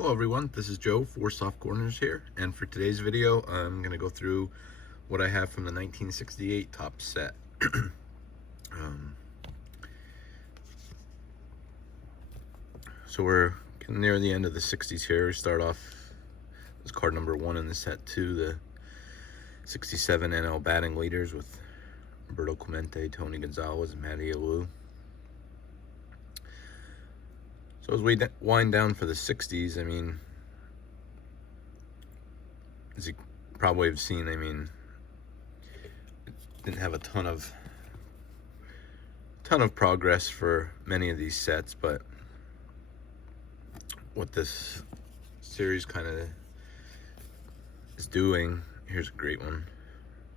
Hello everyone, this is Joe for Soft Corners here, and for today's video I'm going to go through what I have from the 1968 top set. um, so we're getting near the end of the 60s here. We start off as card number 1 in the set 2, the 67 NL batting leaders with Roberto Clemente, Tony Gonzalez, and Matty Alou. So as we wind down for the 60s, I mean, as you probably have seen, I mean, it didn't have a ton of progress for many of these sets, but what this series kind of is doing, here's a great one.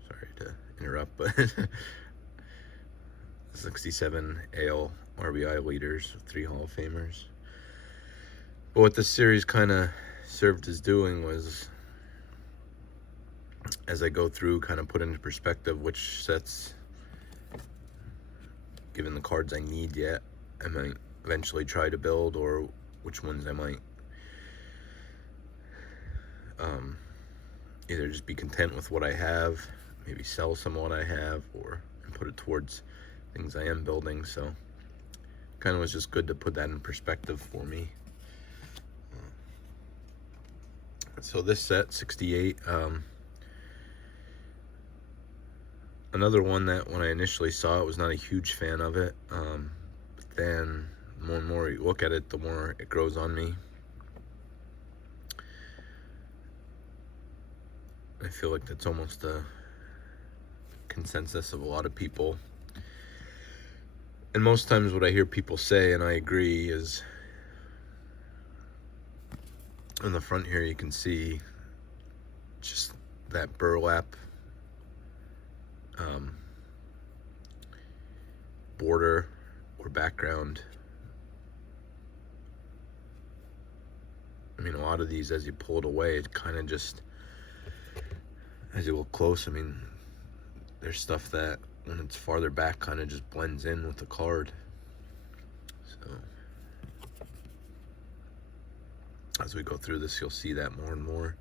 Sorry to interrupt, but 67 AL RBI leaders, 3 Hall of Famers. But what this series kind of served as doing was, as I go through, kind of put into perspective which sets, given the cards I need yet, I might eventually try to build, or which ones I might either just be content with what I have, maybe sell some of what I have, and put it towards things I am building. So kind of was just good to put that in perspective for me. So this set, 68, another one that when I initially saw it was not a huge fan of it, but then the more and more you look at it, the more it grows on me. I feel like that's almost a consensus of a lot of people. And most times what I hear people say, and I agree, is on the front here you can see just that burlap border or background. I mean, a lot of these, as you pull it away, it kind of just, as you look close, I mean, there's stuff that when it's farther back kind of just blends in with the card. So as we go through this, you'll see that more and more.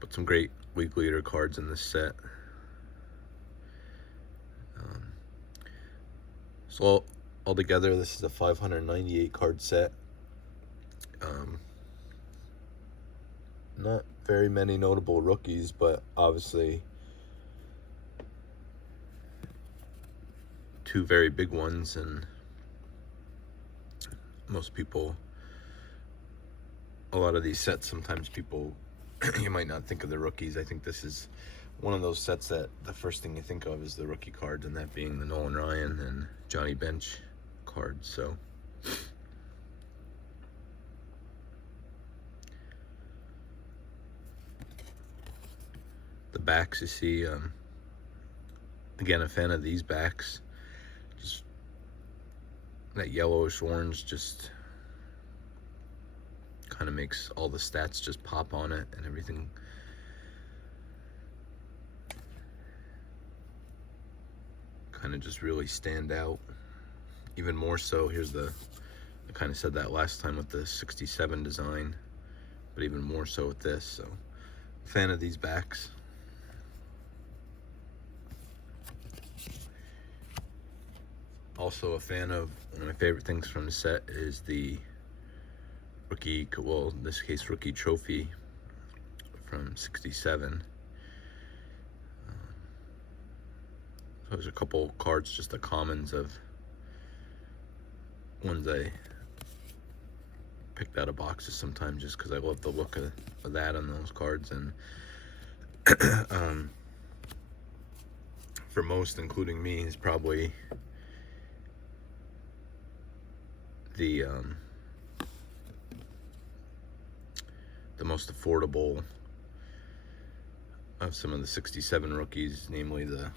But some great league leader cards in this set. So altogether, this is a 598 card set. Not very many notable rookies, but obviously 2 very big ones, and most people, a lot of these sets, sometimes people, you might not think of the rookies. I think this is one of those sets that the first thing you think of is the rookie cards, and that being the Nolan Ryan and Johnny Bench cards. So the backs, you see, again, a fan of these backs. Just that yellowish orange just kind of makes all the stats just pop on it, and everything kind of just really stand out even more so. Here's I kind of said that last time with the 67 design, but even more so with this. So fan of these backs. Also a fan of, one of my favorite things from the set is the rookie, well, in this case, rookie trophy from 67. So there's a couple cards, just the commons of ones I picked out of boxes sometimes just because I love the look of that on those cards. And for most, including me, is probably the most affordable of some of the 67 rookies, namely the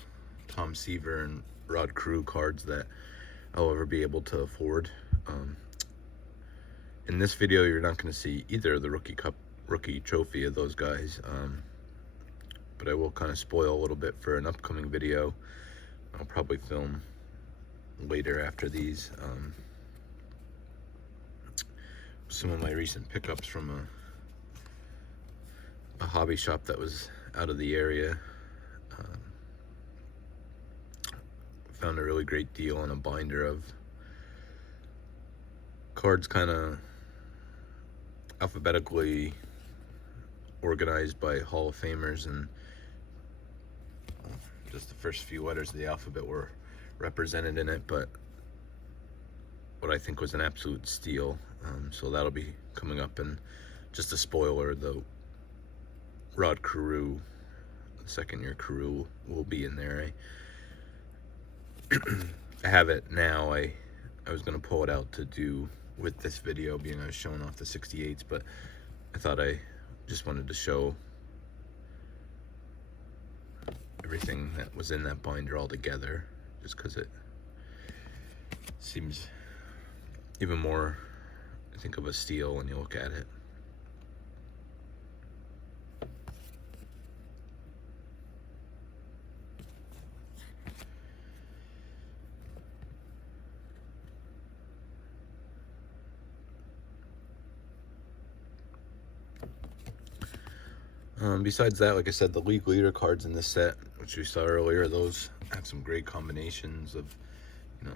Tom Seaver and Rod Carew cards that I'll ever be able to afford. In this video, you're not going to see either of the rookie trophy of those guys, but I will kind of spoil a little bit for an upcoming video. I'll probably film later after these. Some of my recent pickups from a hobby shop that was out of the area. Found a really great deal on a binder of cards, kind of alphabetically organized by Hall of Famers, and just the first few letters of the alphabet were represented in it, but what I think was an absolute steal. So that'll be coming up, and just a spoiler, the Rod Carew, the second year Carew, will be in there. I have it now. I was going to pull it out to do with this video, being I was showing off the 68s, but I thought I just wanted to show everything that was in that binder all together, just because it seems even more, I think, of a steal when you look at it. Besides that, like I said, the league leader cards in this set, which we saw earlier, those have some great combinations of, you know,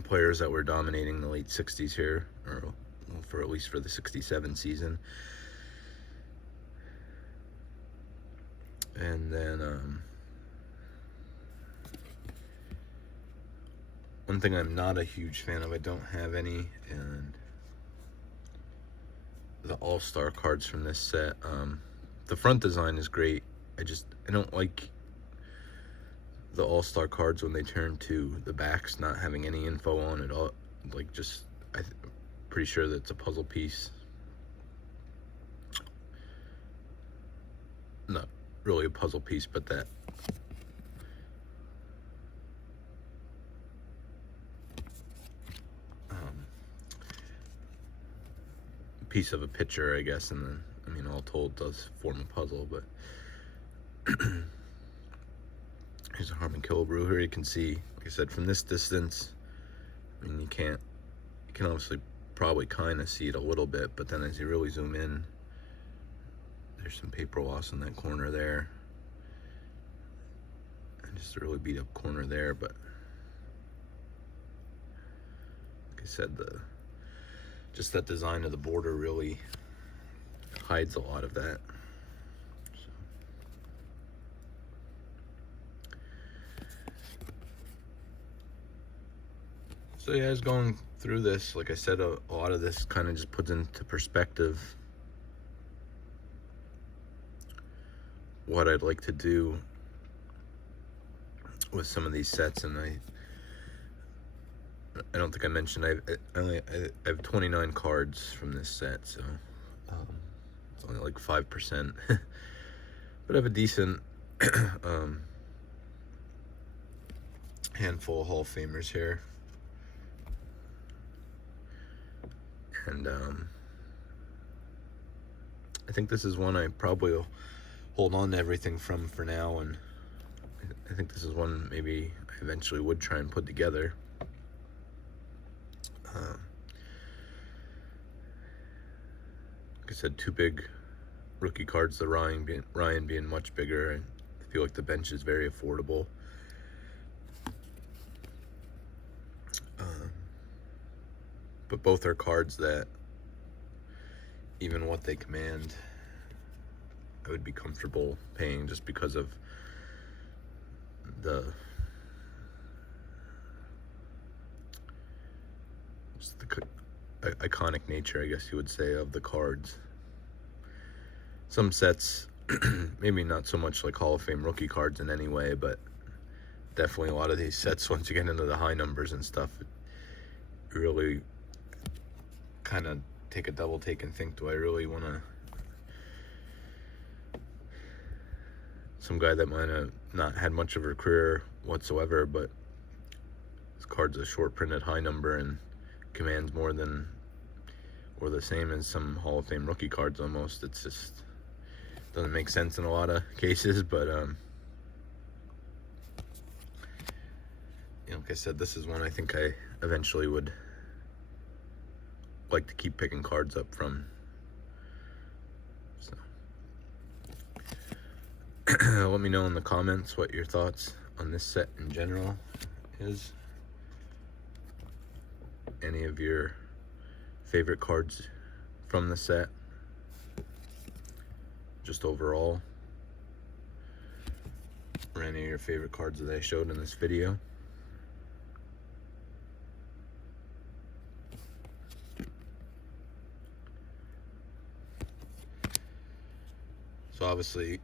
players that were dominating the late 60s here, or well, for at least for the 67 season. And then one thing I'm not a huge fan of, I don't have any, and the all-star cards from this set. The front design is great. I don't like the all-star cards when they turn to the backs not having any info on it all. Like, I'm pretty sure that it's a puzzle piece. Not really a puzzle piece, but that piece of a picture, I guess, and then, I mean, all told, does form a puzzle. But here's a Harmon Killebrew. Here you can see, like I said, from this distance, I mean, you can obviously probably kind of see it a little bit, but then as you really zoom in, there's some paper loss in that corner there, and just a really beat up corner there. But like I said, just that design of the border really hides a lot of that. So yeah, I was going through this, like I said, a lot of this kind of just puts into perspective what I'd like to do with some of these sets. And I don't think I mentioned, I have 29 cards from this set, so it's only like 5%, but I have a decent handful of Hall of Famers here. And I think this is one I probably will hold on to everything from for now, and I think this is one maybe I eventually would try and put together. Like I said, two big rookie cards, the Ryan being much bigger, and I feel like the bench is very affordable. But both are cards that, even what they command, I would be comfortable paying, just because of the iconic nature, I guess you would say, of the cards. Some sets, maybe not so much like Hall of Fame rookie cards in any way, but definitely a lot of these sets, once you get into the high numbers and stuff, you really kind of take a double take and think, do I really want to, some guy that might have not had much of a career whatsoever, but his card's a short printed high number and commands more than, or the same as some Hall of Fame rookie cards almost. It's just doesn't make sense in a lot of cases, but like I said, this is one I think I eventually would like to keep picking cards up from. So let me know in the comments what your thoughts on this set in general is. Any of your favorite cards from the set, just overall, or any of your favorite cards that I showed in this video. So obviously,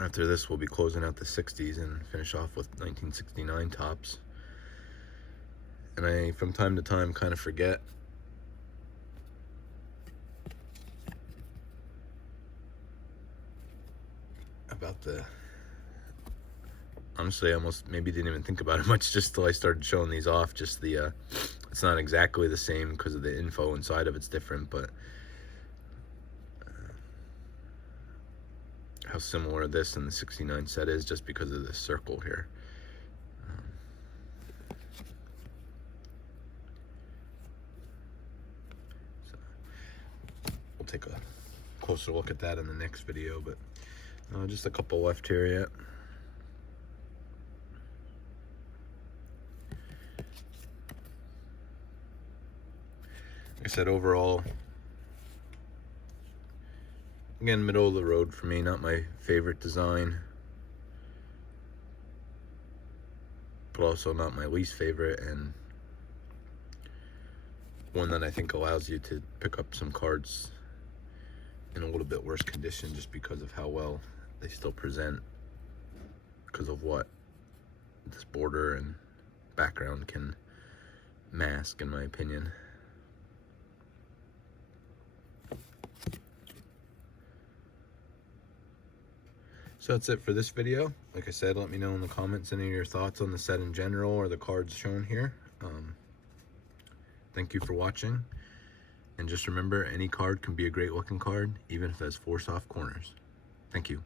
after this, we'll be closing out the 60s and finish off with 1969 tops. And I, from time to time, kind of forget about the... Honestly, I almost maybe didn't even think about it much just till I started showing these off. Just the, it's not exactly the same because of the info inside of it's different, but how similar this and the 69 set is just because of this circle here. So we'll take a closer look at that in the next video, but just a couple left here yet. Like I said, overall, again, middle of the road for me, not my favorite design, but also not my least favorite, and one that I think allows you to pick up some cards in a little bit worse condition just because of how well they still present, because of what this border and background can mask, in my opinion. So that's it for this video. Like I said, let me know in the comments any of your thoughts on the set in general or the cards shown here. Thank you for watching. And just remember, any card can be a great looking card, even if it has 4 soft corners. Thank you.